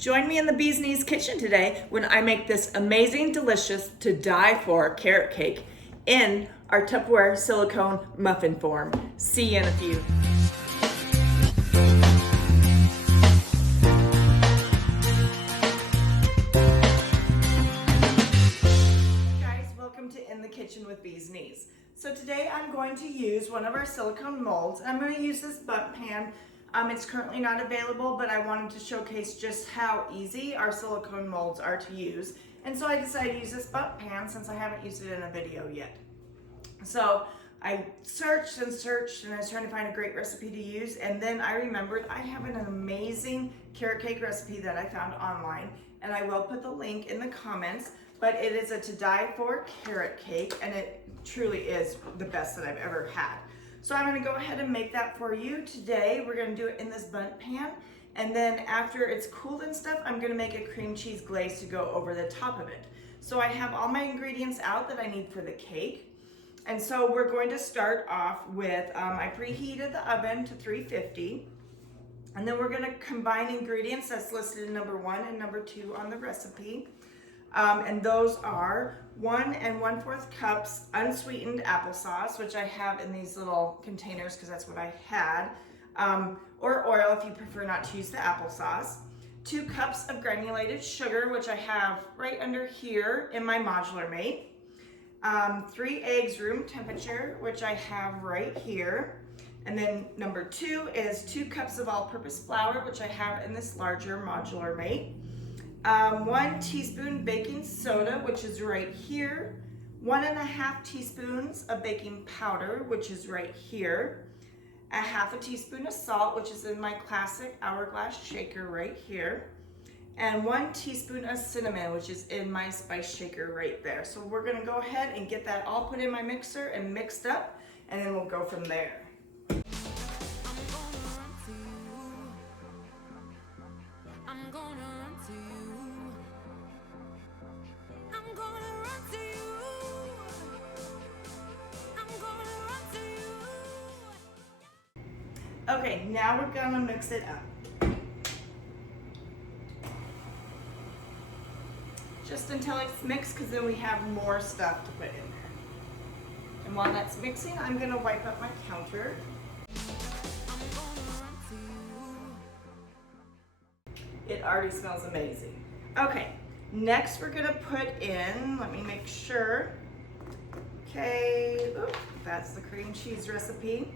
Join me in the Bee's Knees kitchen today when I make this amazing, delicious, to die for carrot cake in our Tupperware silicone muffin form. See you in a few. Guys, welcome to In the Kitchen with Bee's Knees. So today I'm going to use one of our silicone molds. I'm going to use this Bundt pan. It's currently not available, but I wanted to showcase just how easy our silicone molds are to use. And so I decided to use this Bundt pan since I haven't used it in a video yet. So I searched and searched and I was trying to find a great recipe to use, and then I remembered I have an amazing carrot cake recipe that I found online, and I will put the link in the comments, but it is a to die for carrot cake, and it truly is the best that I've ever had. So I'm gonna go ahead and make that for you today. We're gonna do it in this Bundt pan, and then after it's cooled and stuff, I'm gonna make a cream cheese glaze to go over the top of it. So I have all my ingredients out that I need for the cake. And so we're going to start off with, I preheated the oven to 350, and then we're gonna combine ingredients that's listed in number 1 and number 2 on the recipe. And those are 1 1/4 cups unsweetened applesauce, which I have in these little containers because that's what I had, or oil if you prefer not to use the applesauce. 2 cups of granulated sugar, which I have right under here in my modular mate. 3 eggs room temperature, which I have right here. And then number 2 is 2 cups of all-purpose flour, which I have in this larger modular mate. 1 teaspoon baking soda, which is right here. 1 1/2 teaspoons of baking powder, which is right here. 1/2 teaspoon of salt, which is in my classic hourglass shaker right here. And 1 teaspoon of cinnamon, which is in my spice shaker right there. So we're gonna go ahead and get that all put in my mixer and mixed up, and then we'll go from there. Okay, now we're gonna mix it up. Just until it's mixed, because then we have more stuff to put in there. And while that's mixing, I'm gonna wipe up my counter. It already smells amazing. Okay, next we're gonna put in, let me make sure. Okay, ooh, that's the cream cheese recipe.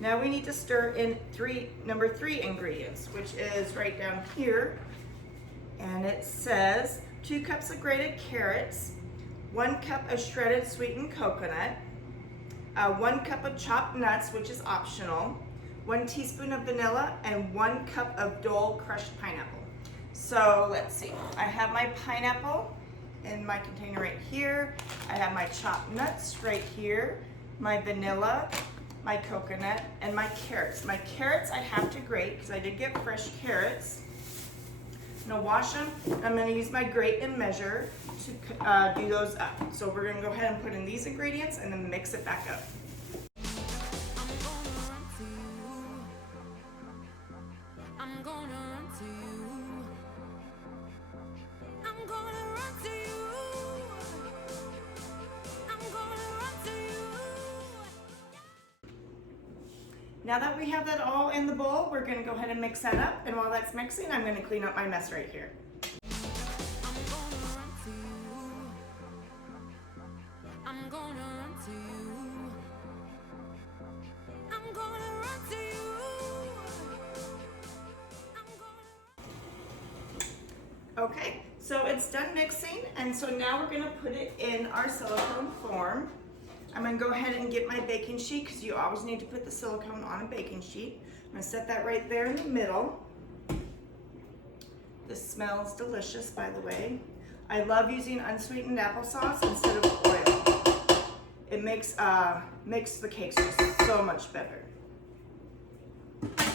Now we need to stir in number 3 ingredients, which is right down here. And it says 2 cups of grated carrots, 1 cup of shredded sweetened coconut, 1 cup of chopped nuts, which is optional, 1 teaspoon of vanilla, and 1 cup of Dole crushed pineapple. So let's see, I have my pineapple in my container right here. I have my chopped nuts right here, my vanilla, my coconut, and my carrots. My carrots I have to grate because I did get fresh carrots. I'm gonna wash them. I'm gonna use my grate and measure to do those up. So we're gonna go ahead and put in these ingredients and then mix it back up. Now that we have that all in the bowl, we're gonna go ahead and mix that up. And while that's mixing, I'm gonna clean up my mess right here. Okay, so it's done mixing, and so now we're gonna put it in our silicone form. I'm gonna go ahead and get my baking sheet, because you always need to put the silicone on a baking sheet. I'm gonna set that right there in the middle. This smells delicious, by the way. I love using unsweetened applesauce instead of oil. It makes the cakes just so much better. Okay.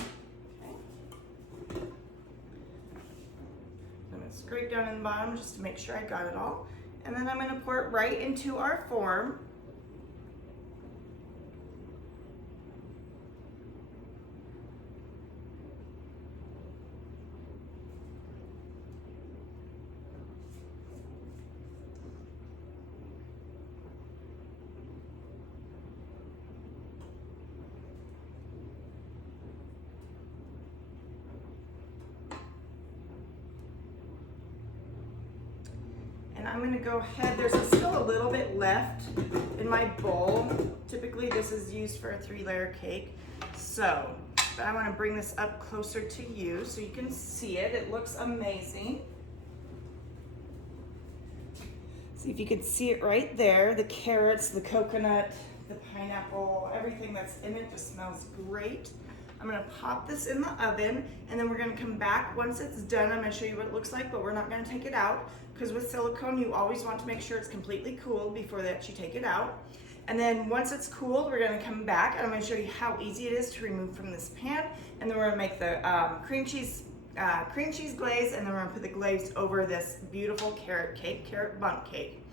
I'm gonna scrape down in the bottom just to make sure I got it all. And then I'm gonna pour it right into our form. I'm gonna go ahead, there's still a little bit left in my bowl. Typically this is used for a 3-layer cake. So, but I wanna bring this up closer to you so you can see it. It looks amazing. See if you can see it right there. The carrots, the coconut, the pineapple, everything that's in it just smells great. I'm gonna pop this in the oven and then we're gonna come back once it's done. I'm gonna show you what it looks like, but we're not gonna take it out because with silicone, you always want to make sure it's completely cooled before that you take it out. And then once it's cooled, we're gonna come back and I'm gonna show you how easy it is to remove from this pan. And then we're gonna make the cream cheese glaze, and then we're gonna put the glaze over this beautiful carrot Bundt cake.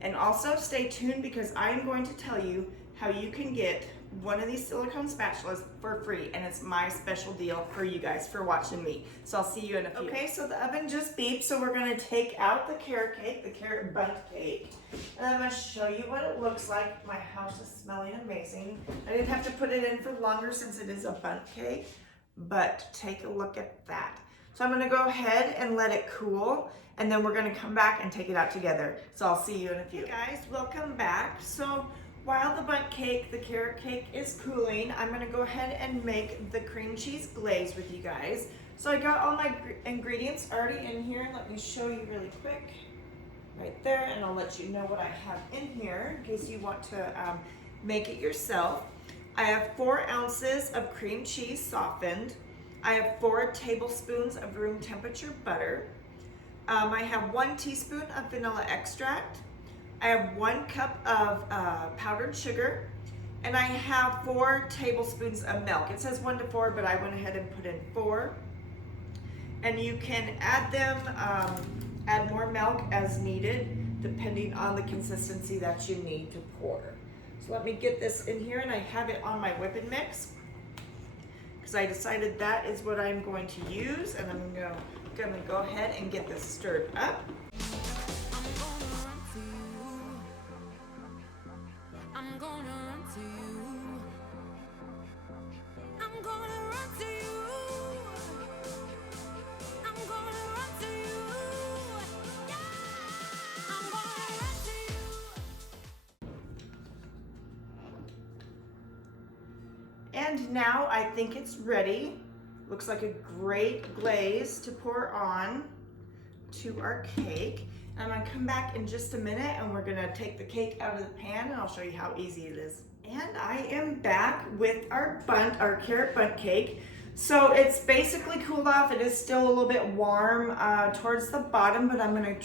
And also stay tuned because I am going to tell you how you can get one of these silicone spatulas for free, and it's my special deal for you guys for watching me. So I'll see you in a few. Okay, so the oven just beeped, so we're gonna take out the carrot cake, the carrot Bundt cake, and I'm gonna show you what it looks like. My house is smelling amazing. I didn't have to put it in for longer since it is a Bundt cake, but take a look at that. So I'm gonna go ahead and let it cool, and then we're gonna come back and take it out together. So I'll see you in a few. Hey guys, welcome back. So while the Bundt cake, the carrot cake is cooling, I'm gonna go ahead and make the cream cheese glaze with you guys. So I got all my ingredients already in here. Let me show you really quick. Right there, and I'll let you know what I have in here in case you want to make it yourself. I have 4 ounces of cream cheese softened. I have 4 tablespoons of room temperature butter. I have 1 teaspoon of vanilla extract. I have 1 cup of powdered sugar, and I have 4 tablespoons of milk. It says 1 to 4, but I went ahead and put in 4. And you can add them, add more milk as needed, depending on the consistency that you need to pour. So let me get this in here, and I have it on my whipping mix because I decided that is what I'm going to use, and I'm gonna go ahead and get this stirred up. And now I think it's ready. Looks like a great glaze to pour on to our cake. I'm gonna come back in just a minute and we're gonna take the cake out of the pan and I'll show you how easy it is. And I am back with our carrot Bundt cake. So it's basically cooled off. It is still a little bit warm towards the bottom, but I'm gonna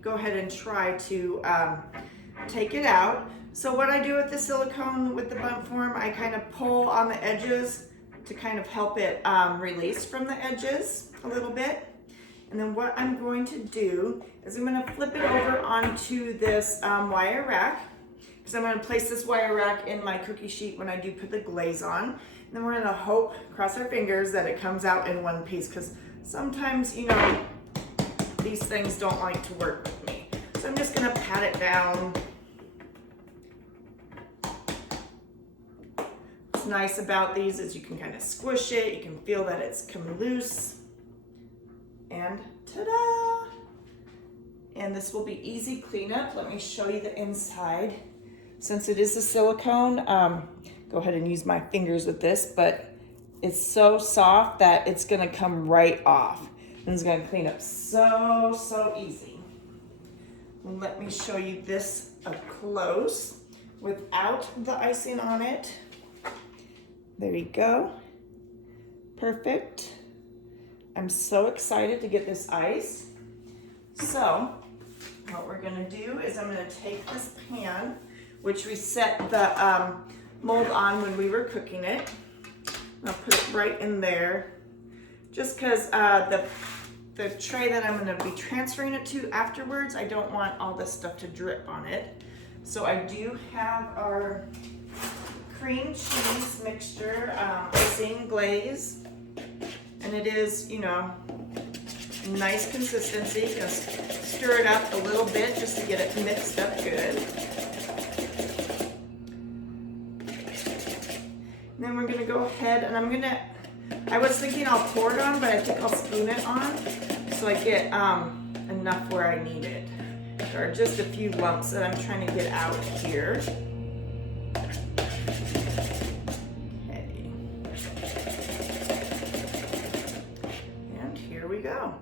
go ahead and try to take it out. So what I do with the silicone, with the Bundt form, I kind of pull on the edges to kind of help it release from the edges a little bit. And then what I'm going to do is I'm going to flip it over onto this wire rack, because I'm going to place this wire rack in my cookie sheet when I do put the glaze on. And then we're going to cross our fingers that it comes out in one piece, because sometimes, you know, these things don't like to work with me. So I'm just going to pat it down. What's nice about these is you can kind of squish it, you can feel that it's come loose, and ta-da! And this will be easy cleanup. Let me show you the inside. Since it is a silicone, go ahead and use my fingers with this, but it's so soft that it's gonna come right off. And it's gonna clean up so easy. Let me show you this up close without the icing on it. There you go. Perfect. I'm so excited to get this ice. So what we're gonna do is I'm gonna take this pan, which we set the mold on when we were cooking it. I'll put it right in there, just because the tray that I'm gonna be transferring it to afterwards, I don't want all this stuff to drip on it. So I do have our cream cheese mixture, icing glaze, and it is, you know, nice consistency. Just stir it up a little bit just to get it mixed up good. And then we're gonna go ahead and I was thinking I'll pour it on, but I think I'll spoon it on so I get enough where I need it. There are just a few lumps that I'm trying to get out here. Okay. And here we go.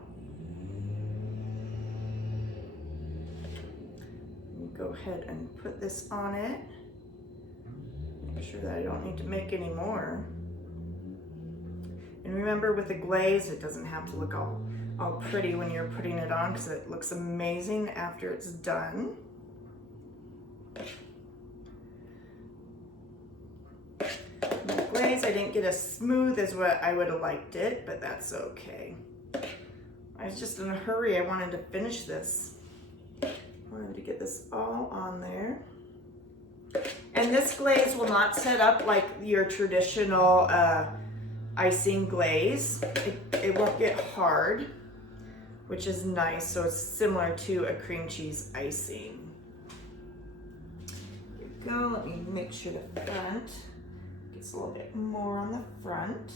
Go ahead and put this on it. Make sure that I don't need to make any more. And remember, with the glaze, it doesn't have to look all pretty when you're putting it on, because it looks amazing after it's done. And the glaze, I didn't get as smooth as what I would have liked it, but that's okay. I was just in a hurry. I wanted to finish this. I wanted to get this all on there. And this glaze will not set up like your traditional icing glaze. It won't get hard, which is nice. So it's similar to a cream cheese icing. Here we go. Let me make sure the front gets a little bit more on the front.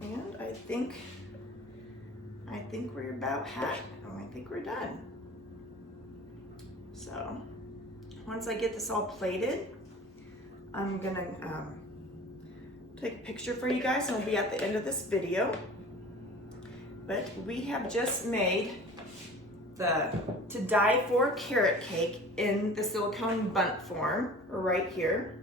And I think we're about had. I think we're done. So once I get this all plated, I'm gonna take a picture for you guys, and it'll be at the end of this video. But we have just made the to die for carrot cake in the silicone bundt form, right here.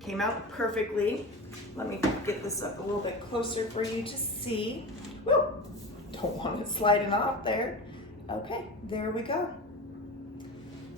Came out perfectly. Let me get this up a little bit closer for you to see. Woo! Don't want it sliding off there. Okay, there we go.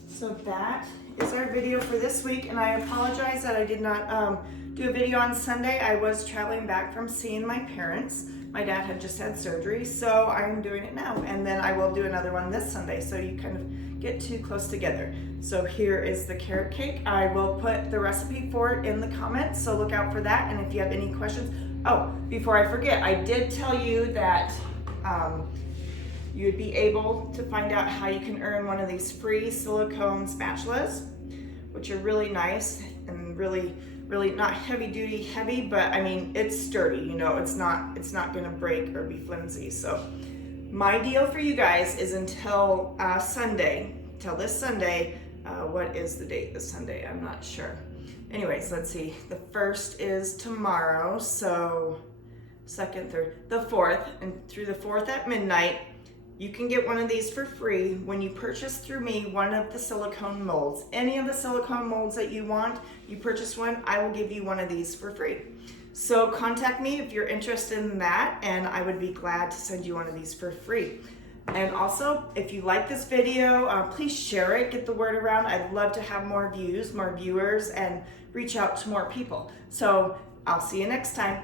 So that is our video for this week, and I apologize that I did not do a video on Sunday. I was traveling back from seeing my parents. My dad had just had surgery, so I'm doing it now, and then I will do another one this Sunday, so you kind of get too close together. So here is the carrot cake. I will put the recipe for it in the comments, so look out for that. And if you have any questions, oh, before I forget, I did tell you that you would be able to find out how you can earn one of these free silicone spatulas, which are really nice and really not heavy duty heavy, but I mean, it's sturdy, you know, it's not gonna break or be flimsy. So my deal for you guys is until Sunday, till this Sunday. What is the date this Sunday? I'm not sure. Anyways, let's see. The 1st is tomorrow, so 2nd, 3rd, the 4th, and through the 4th at midnight, you can get one of these for free when you purchase through me one of the silicone molds. Any of the silicone molds that you want, you purchase one, I will give you one of these for free. So contact me if you're interested in that, and I would be glad to send you one of these for free. And also, if you like this video, please share it, get the word around. I'd love to have more views, more viewers, and reach out to more people. So I'll see you next time.